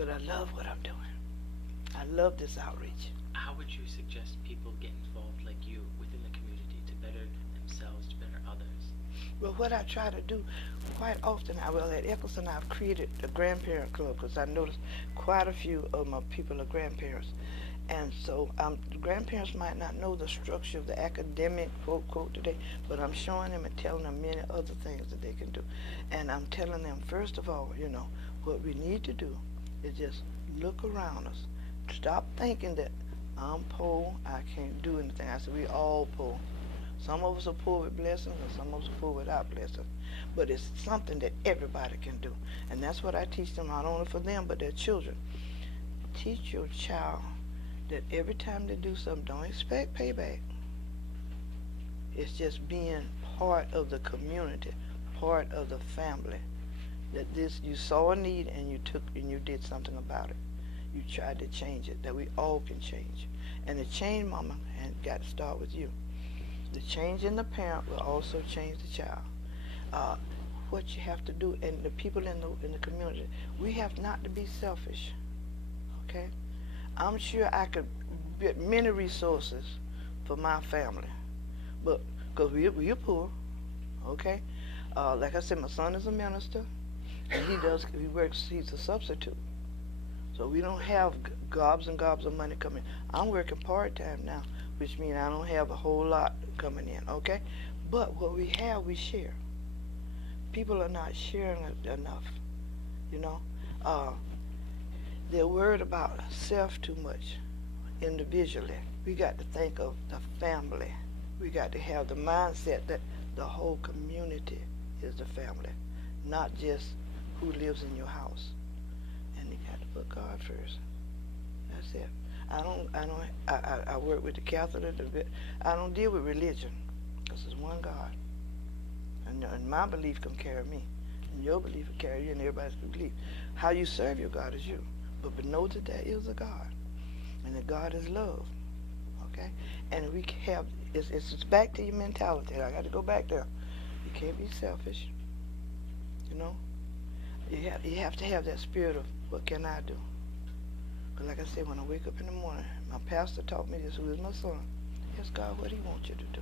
But I love what I'm doing. I love this outreach. How would you suggest people get involved like you within the community to better themselves, to better others? Well, what I try to do quite often, at Eccleston, I've created a grandparent club because I noticed quite a few of my people are grandparents. And so the grandparents might not know the structure of the academic quote today, but I'm showing them and telling them many other things that they can do. And I'm telling them, first of all, what we need to do is just look around us. Stop thinking that I'm poor, I can't do anything. I said, we all poor. Some of us are poor with blessings and some of us are poor without blessings. But it's something that everybody can do. And that's what I teach them, not only for them, but their children. Teach your child that every time they do something, don't expect payback. It's just being part of the community, part of the family. That you saw a need and you did something about it. You tried to change it. That we all can change. And the change, mama, and got to start with you. The change in the parent will also change the child. What you have to do, and the people in the community, we have not to be selfish. Okay. I'm sure I could get many resources for my family, but because we're poor, okay. Like I said, my son is a minister, and he's a substitute, so we don't have gobs and gobs of money coming. I'm working part-time now, which means I don't have a whole lot coming in, okay. But what we have, we share. People are not sharing enough, you know. They're worried about self too much individually. We got to think of the family. We got to have the mindset that the whole community is the family, not just who lives in your house. And you got to put God first. That's it. I work with the Catholic a bit. I don't deal with religion because there's one God. And my belief can carry me. And your belief will carry you and everybody's belief. How you serve your God is you. But know that there is a God, and that God is love, okay? And we have, it's back to your mentality. I got to go back there. You can't be selfish, you know? You have to have that spirit of, what can I do? Because like I said, when I wake up in the morning, my pastor taught me this, who is my son. Ask God what he wants you to do.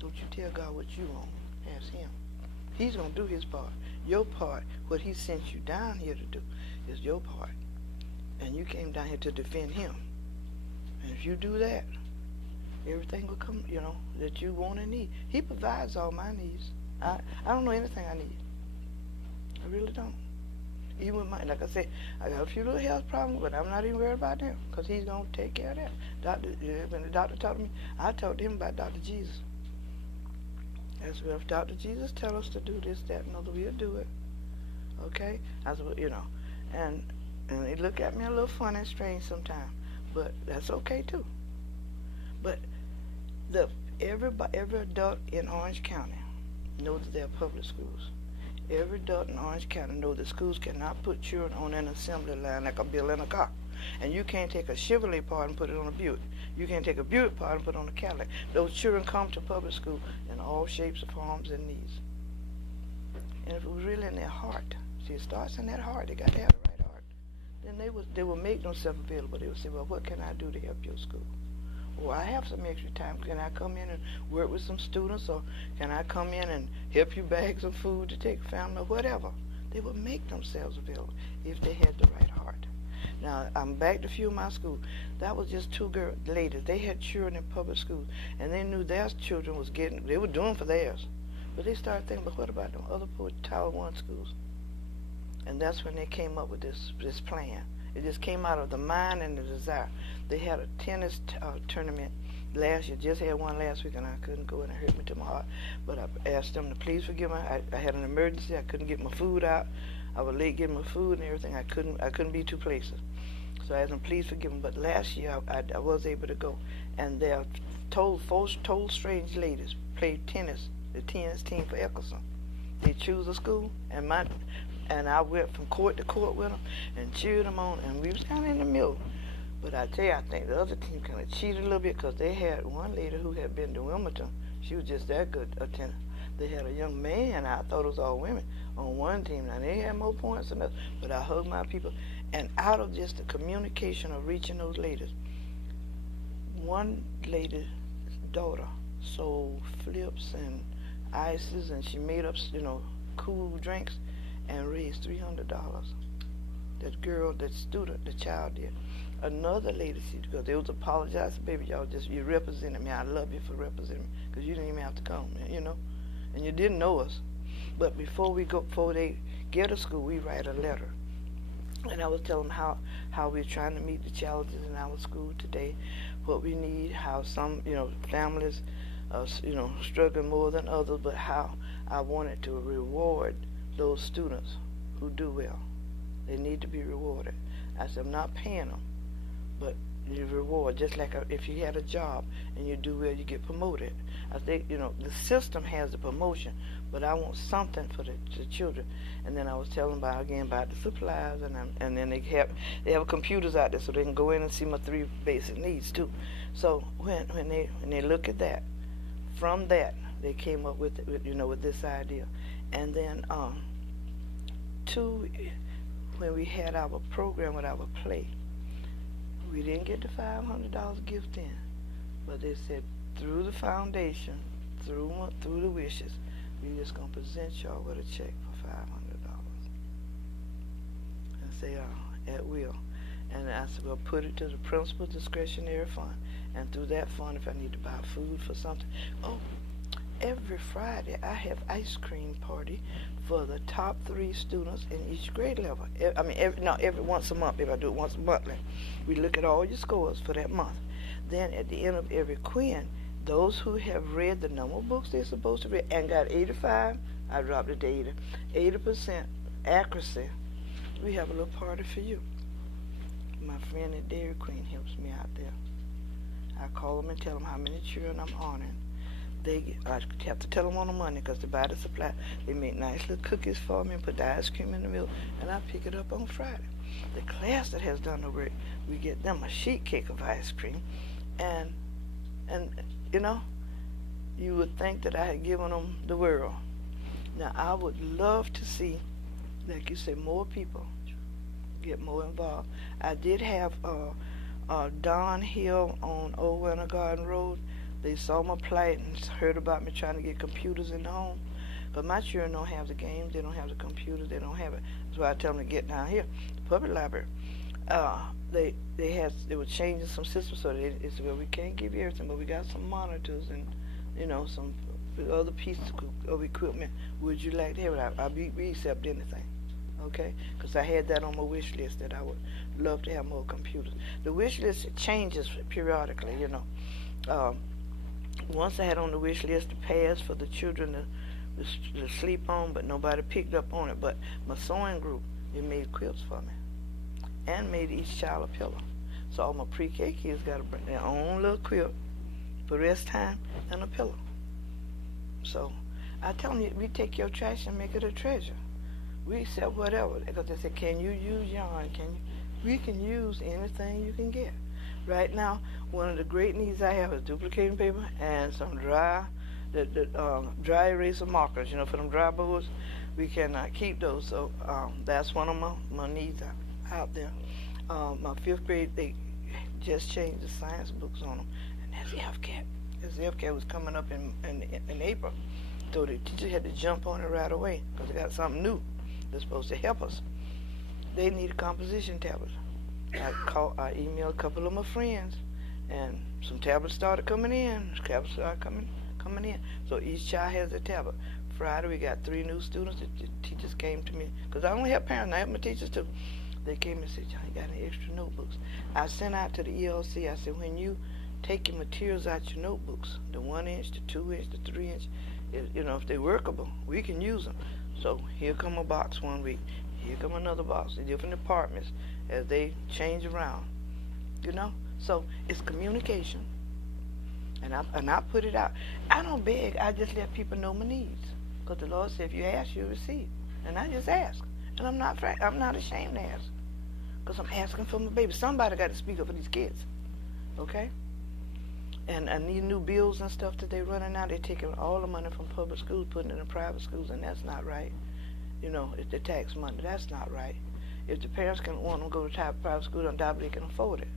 Don't you tell God what you want. Ask him. He's going to do his part. Your part, what he sent you down here to do, is your part. And you came down here to defend him. And if you do that, everything will come, that you want and need. He provides all my needs. I don't know anything I need. I really don't. Even with like I said, I got a few little health problems, but I'm not even worried about them because he's going to take care of that. When the doctor talked to me, I talked to him about Dr. Jesus. That's what if Dr. Jesus tell us to do this, that, and other, we'll do it. Okay? That's what, and they look at me a little funny and strange sometimes, but that's okay too. But every adult in Orange County knows that there are public schools. Every adult in Orange County knows that schools cannot put children on an assembly line like a bill in a car. And you can't take a Chevrolet part and put it on a Buick. You can't take a Buick part and put it on a Cadillac. Those children come to public school in all shapes, forms, and needs. And if it was really in their heart, see, it starts in that heart. They got to have the right heart. Then they will make themselves available. They will say, well, what can I do to help your school? Or I have some extra time. Can I come in and work with some students? Or can I come in and help you bag some food to take family or whatever? They would make themselves available if they had the right heart. Now, I'm back to a few of my schools. That was just two ladies. They had children in public schools, and they knew their children they were doing for theirs. But they started thinking, but what about them other poor Title I schools? And that's when they came up with this plan. It just came out of the mind and the desire. They had a tennis tournament last year. Just had one last week, and I couldn't go, and it hurt me to my heart. But I asked them to please forgive me. I had an emergency. I couldn't get my food out. I was late getting my food and everything. I couldn't be two places. So I asked them, please forgive me. But last year, I was able to go. And they are four strange ladies played tennis, the tennis team for Eccleston. They choose a school, and I went from court to court with them and cheered them on, and we was kind of in the middle. But I tell you, I think the other team kind of cheated a little bit because they had one lady who had been to Wilmington. She was just that good a tennis. They had a young man, I thought it was all women, on one team. Now, they had more points than us, but I hugged my people, And out of just the communication of reaching those ladies, one lady's daughter sold flips and ices, and she made up, cool drinks, and raised $300. That girl, that student, the child did. Another lady, because they was apologizing, baby, you represented me. I love you for representing me, because you didn't even have to come, and you didn't know us. But before they get to school, we write a letter. And I was telling them how we're trying to meet the challenges in our school today, what we need, how some, families are, struggling more than others, but how I wanted to reward those students who do well. They need to be rewarded. I said, I'm not paying them, but you reward. Just like if you had a job and you do well, you get promoted. I think, the system has the promotion, but I want something for the children. And then I was telling about the supplies, and then they have computers out there so they can go in and see my 3 basic needs too. So when they look at that, from that they came up with this idea. And then two, when we had our program with our play, we didn't get the $500 gift in, but they said through the foundation, through the wishes, we just gonna present y'all with a check for $500 and say, at will. And I said, well, put it to the principal discretionary fund, and through that fund, if I need to buy food for something. Oh, every Friday I have ice cream party for the top 3 students in each grade level. Every once a month. If I do it once a monthly, we look at all your scores for that month. Then at the end of every quin, those who have read the number of books they're supposed to read and got 85, I dropped it to 80% accuracy, we have a little party for you. My friend at Dairy Queen helps me out there. I call them and tell them how many children I'm honoring. I have to tell them on the Monday because to buy the supply. They make nice little cookies for me and put the ice cream in the milk, and I pick it up on Friday. The class that has done the work, we get them a sheet cake of ice cream, and you would think that I had given them the world. Now I would love to see, like you say, more people get more involved. I did have Don Hill on Old Winter Garden Road. They saw my plight and heard about me trying to get computers in the home. But my children don't have the games, they don't have the computers, they don't have it. That's why I tell them to get down here, the public library. They were changing some systems, so they said, well, we can't give you everything, but we got some monitors and some other pieces of equipment. Would you like to have it? We accept anything, okay? Because I had that on my wish list that I would love to have more computers. The wish list changes periodically, Once I had on the wish list the pads for the children to sleep on, but nobody picked up on it. But my sewing group, they made quilts for me and made each child a pillow. So all my pre-K kids got to bring their own little quilt for rest time and a pillow. So I tell them, we take your trash and make it a treasure. We accept whatever. Because they say, can you use yarn? We can use anything you can get. Right now, one of the great needs I have is duplicating paper and some dry eraser markers, for them dry boards. We cannot keep those, so that's one of my needs out there. My 5th grade, they just changed the science books on them, and that's FCAT. Because FCAT was coming up in April, so the teacher had to jump on it right away because they got something new that's supposed to help us. They need composition tablets. I emailed a couple of my friends, and some tablets started coming in. Coming in. So each child has a tablet. Friday, we got 3 new students. The teachers came to me, because I only have parents, I have my teachers too. They came and said, John, you got any extra notebooks? I sent out to the ELC, I said, when you take your materials out your notebooks, the 1 inch, the 2 inch, the 3 inch, if they're workable, we can use them. So here come a box one week. Here come another box in different departments as they change around, So it's communication, and I put it out. I don't beg. I just let people know my needs, because the Lord said, if you ask, you receive. And I just ask, and I'm not ashamed to ask, because I'm asking for my baby. Somebody got to speak up for these kids, okay? And these new bills and stuff that they're running out, they're taking all the money from public schools, putting it in private schools, and that's not right. It's the tax money. That's not right. If the parents can want them to go to private school, undoubtedly they can afford it.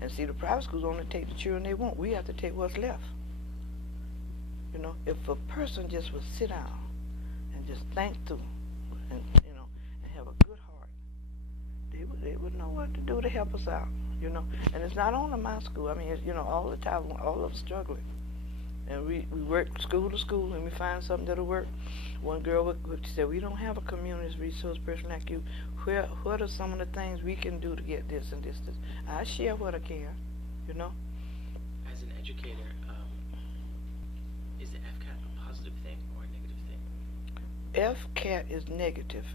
And see, the private schools only take the children they want. We have to take what's left. You know, if a person just would sit down and just think through, and and have a good heart, they would know what to do to help us out. And it's not only my school. I mean, all the time, all of us struggling. And we work school to school, and we find something that'll work. One girl would say, we don't have a community resource person like you. What are some of the things we can do to get this and this? I share what I can, As an educator, is the FCAT a positive thing or a negative thing? FCAT is negative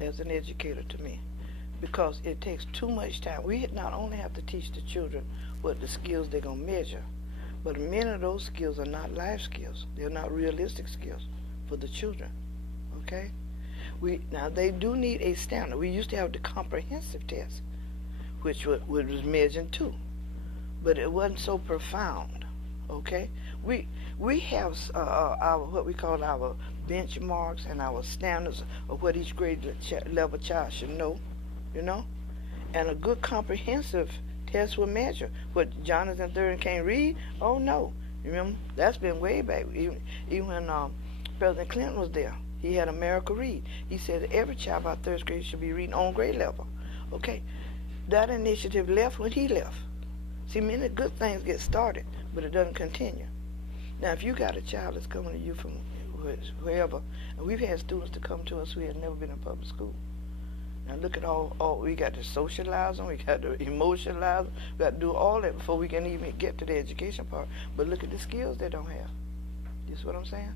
as an educator to me because it takes too much time. We not only have to teach the children what the skills they're going to measure, but many of those skills are not life skills. They're not realistic skills for the children, okay? Now, they do need a standard. We used to have the comprehensive test, which was measuring too, but it wasn't so profound, okay? We have our what we call our benchmarks and our standards of what each grade level child should know, and a good comprehensive test will measure. What Jonathan Thurman can't read? Oh no! Remember, that's been way back. Even when President Clinton was there, he had America Read. He said that every child by third grade should be reading on grade level. Okay, that initiative left when he left. See, many good things get started, but it doesn't continue. Now, if you got a child that's coming to you from wherever, and we've had students to come to us who had never been in public school. Now look at all we got to socialize them, we got to emotionalize them, we got to do all that before we can even get to the education part. But look at the skills they don't have. You see what I'm saying?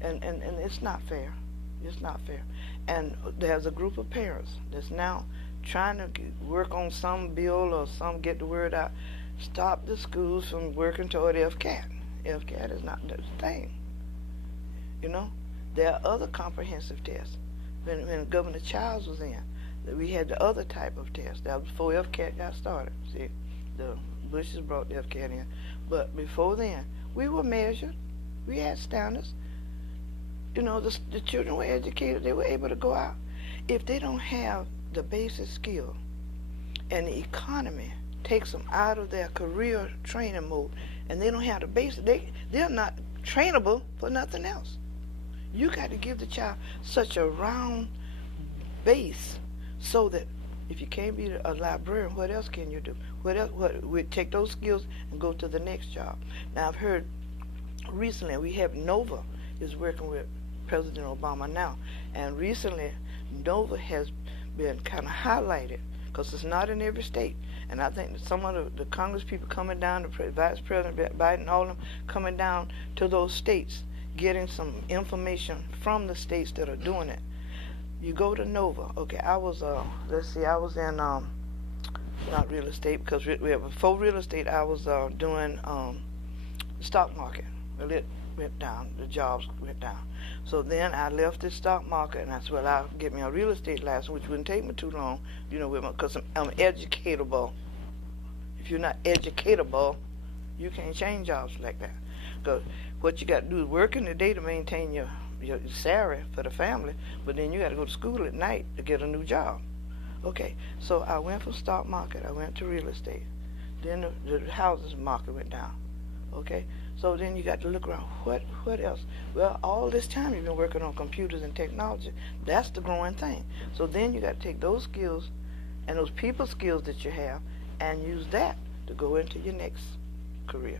And it's not fair. It's not fair. And there's a group of parents that's now trying to work on some bill or get the word out. Stop the schools from working toward FCAT. FCAT is not the thing. There are other comprehensive tests. When Governor Childs was in, we had the other type of test. That was before FCAT got started. See, the Bushes brought the FCAT in. But before then, we were measured. We had standards. The children were educated. They were able to go out. If they don't have the basic skill and the economy takes them out of their career training mode and they don't have the basic, they're not trainable for nothing else. You got to give the child such a round base so that if you can't be a librarian, what else can you do? We take those skills and go to the next job. Now, I've heard recently, we have NOVA is working with President Obama now, and recently NOVA has been kind of highlighted because it's not in every state. And I think that some of the Congress people coming down, the Vice President Biden, all of them coming down to those states, getting some information from the states that are doing it. You go to NOVA. Okay, I was I was in not real estate because before real estate I was doing the stock market. Well, it went down. The jobs went down. So then I left the stock market and I said, well, I'll get me a real estate license, which wouldn't take me too long, because I'm educatable. If you're not educatable, you can't change jobs like that. Because what you got to do is work in the day to maintain your salary for the family, but then you got to go to school at night to get a new job. Okay, so I went from stock market, I went to real estate. Then the houses market went down. Okay, so then you got to look around. What else? Well, all this time you've been working on computers and technology. That's the growing thing. So then you got to take those skills and those people skills that you have and use that to go into your next career.